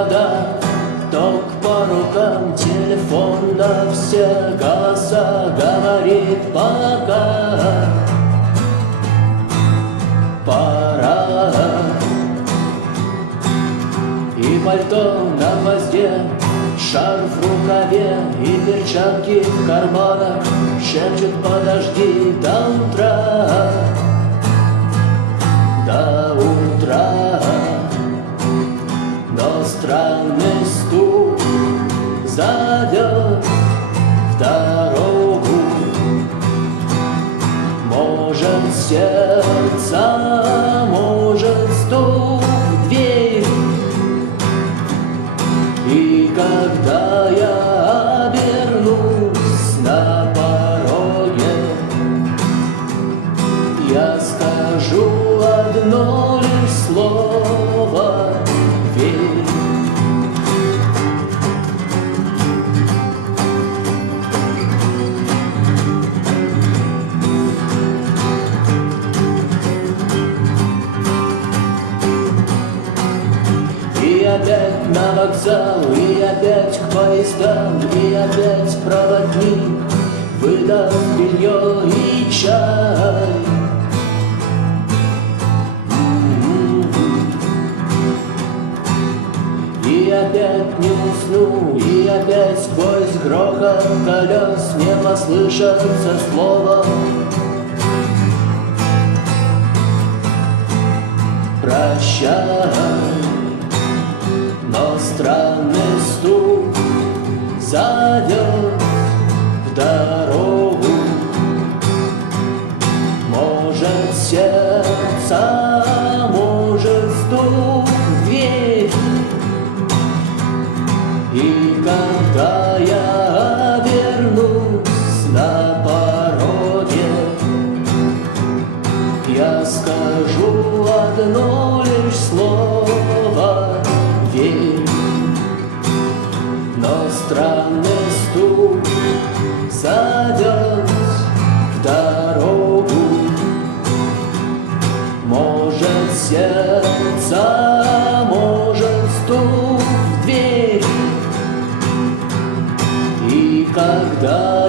провода, ток по рукам, телефон на все голоса говорит пока. Пора. И пальто на гвозде, шарф в рукаве и перчатки в карманах шепчут: подожди до утра, до утра. Но странный стук зовет в дорогу. Может, сердце, может, стук в дверь. И когда я обернусь на пороге, я скажу одно лишь слово: верь. И опять на вокзал, и опять к поездам, и опять проводник выдаст белье и чай. И опять не усну, и опять сквозь грохот колес не послышится слова: прощай. Но странный стук зовет в дорогу. Может, сердце, может, стук в дверь. И когда я вернусь на пороге, я скажу одно лишь слово: верь. Но странный стук зовет в дорогу. Может, сердце, может, стук в дверь. И когда